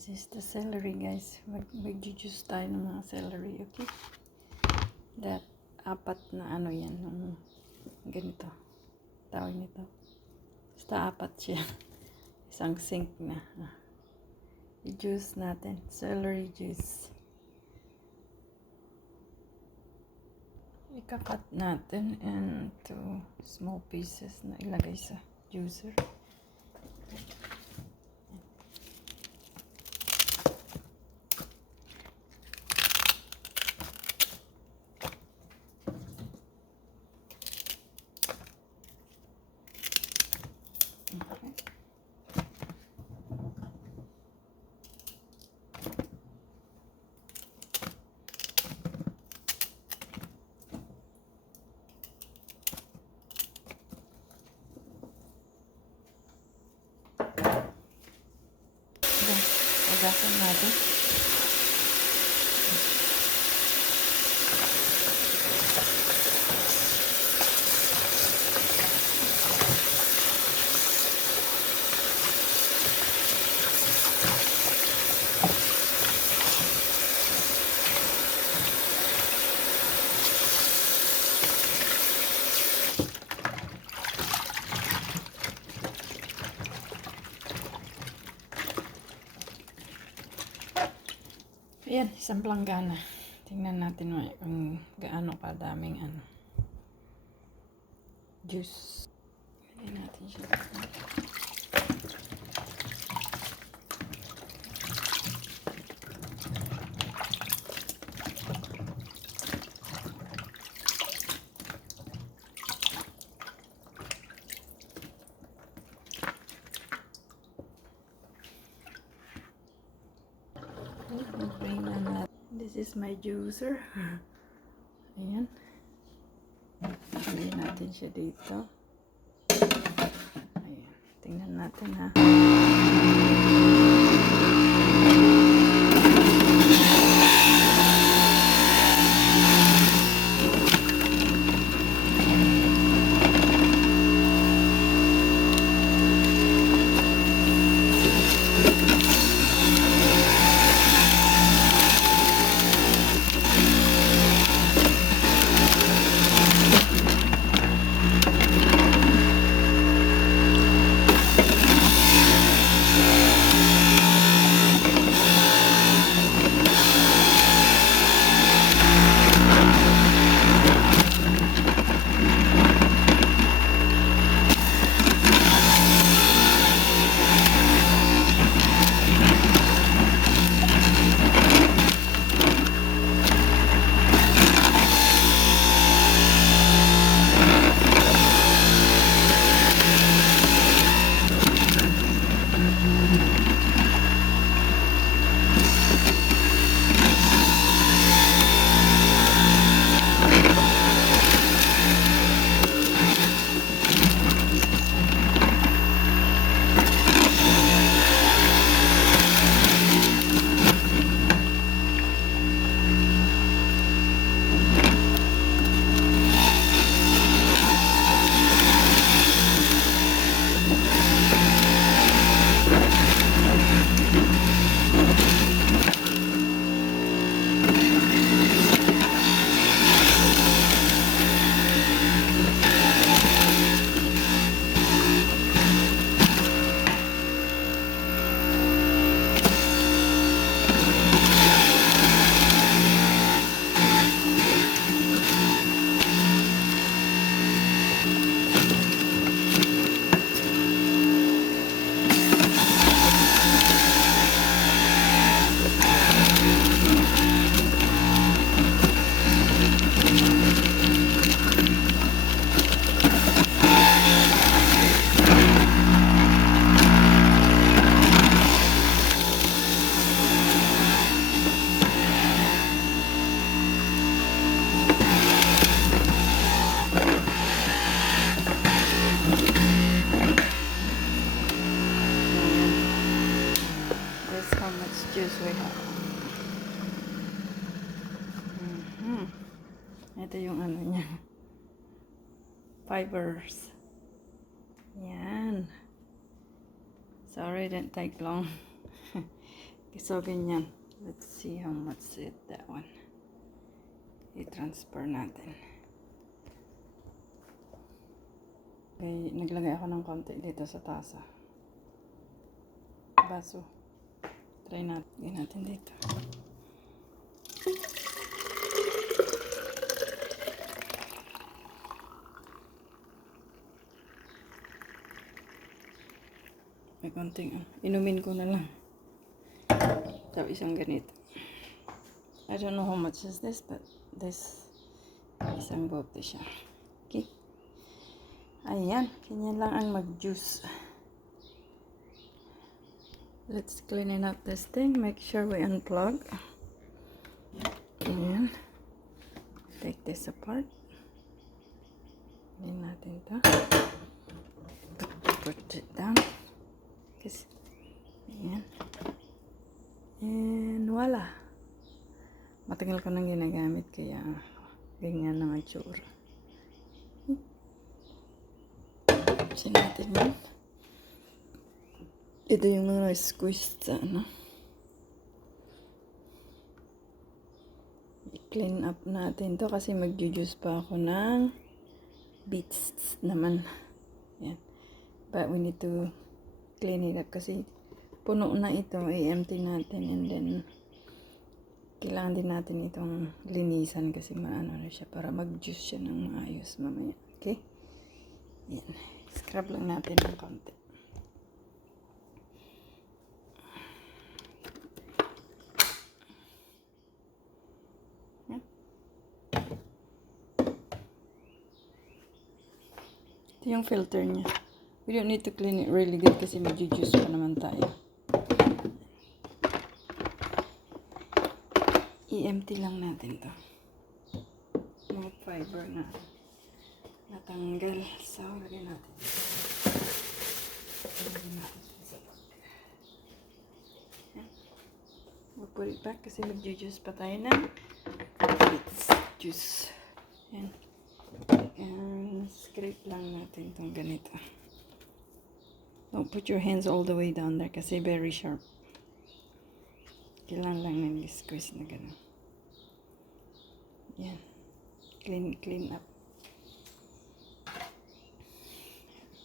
This is the celery, guys. Mag-juice tayo ng mga celery, okay? That apat na ano yan, ganito. Tawag nito. Basta apat siya. Isang sink na. I-juice natin. Celery juice. Ika-cut natin into small pieces na ilagay sa juicer. Agasan natin. Ayan, isang planggana. Tingnan natin kung gaano kadaming juice. Lagyan natin siya. This is my juicer. Ayan. Lagyan natin siya dito. Ayan. Tingnan natin ha. Juice we have. Ito yung ano niya. Fibers. Yan. Sorry, didn't take long. Okay, so ganyan. Let's see how much it that one. I-transfer natin. Okay, naglagay ako ng konti dito sa tasa. Baso. Try natin. Lagyan natin dito. May konting inumin ko na lang. So, isang ganito. I don't know how much is this, but this isang bote siya. Okay. Ayan. Ganyan lang ang mag-juice. Let's clean it up this thing. Make sure we unplug. Ayan. Take this apart. Clean natin ito. Put it down. Kasi, ayan. And voila. Matagal ko nang ginagamit kaya ganyan na ang itsura. Tapsin natin yun. Ito yung mga squeeze sa I-clean up natin to kasi mag-juice pa ako ng beets naman. Yan. But we need to clean it up kasi puno na ito. I-empty natin and then kailangan din natin itong linisan kasi maano na siya para mag-juice siya ng maayos mamaya. Okay? Yan. Scrub lang natin ng konti. Ito yung filter niya. We don't need to clean it really good kasi mag-juice pa naman tayo. I-empty lang natin to. Mga fiber na natanggal. So, lagyan natin. We'll put it back kasi mag-juice pa tayo ng juice. Yan. And scrape lang natin itong ganito. Don't put your hands all the way down there kasi very sharp. Kailangan lang ng squeeze na gano'n. Yan. Clean up.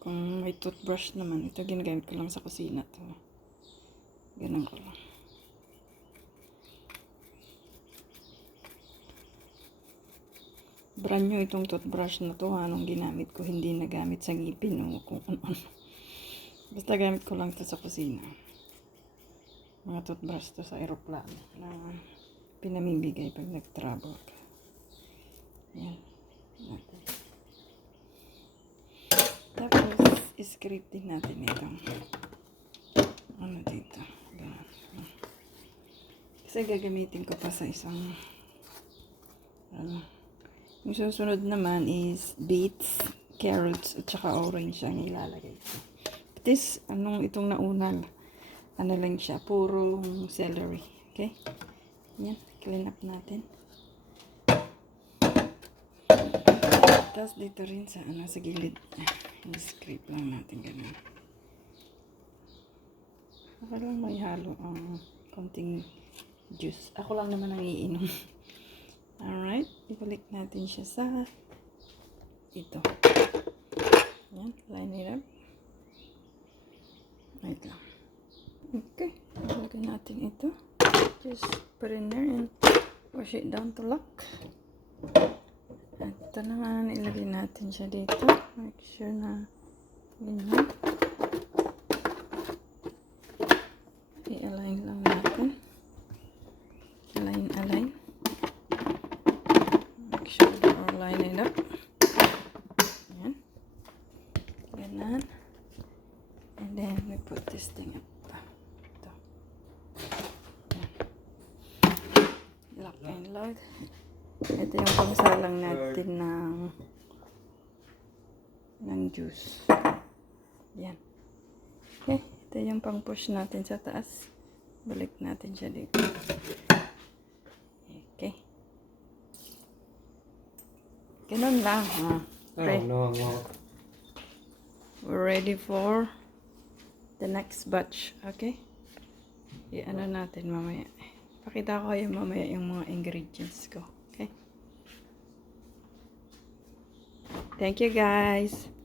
Kung may toothbrush naman, ito ginagamit ko lang sa kusina to. Ganun ko lang. Brand new itong toothbrush na to. Anong ginamit ko, hindi nagamit sa ngipin o kung ano. Basta gamit ko lang ito sa kusina. Mga toothbrush to sa aeroplano na pinamimigay pag nag-travel ka. Yan. Tapos, i-scrape din natin itong ano dito. Kasi gagamitin ko pa sa isang yung susunod naman is beets, carrots, at saka orange ang ilalagay ko. This, itong naunang, lang siya, puro celery. Okay? Yan, clean up natin. Tapos dito rin sa, sa gilid, i-scrape lang natin ganun. Baka lang may halo ang konting juice. Ako lang naman ang iinom. Alright, ibalik natin siya sa ito. Yan, line it up. Wait lang. Okay, ilagay natin ito. Just put in there and push it down to lock. At ito naman, ilagay natin siya dito. Make sure na ganyan. I-align lang natin. Align. Make sure that we're lining up. Ayan. Ganyan. And then we put this thing up. Ito. Lock and load. Ito yung pangsalang natin ng juice. Yan. Okay. Ito yung pang push natin sa taas. Balik natin siya dito. Okay. Ganun lang. No. We're ready for the next batch. Okay. i-ano natin mamaya. Pakita ko kayo mamaya yung mga ingredients ko. Okay? Thank you guys!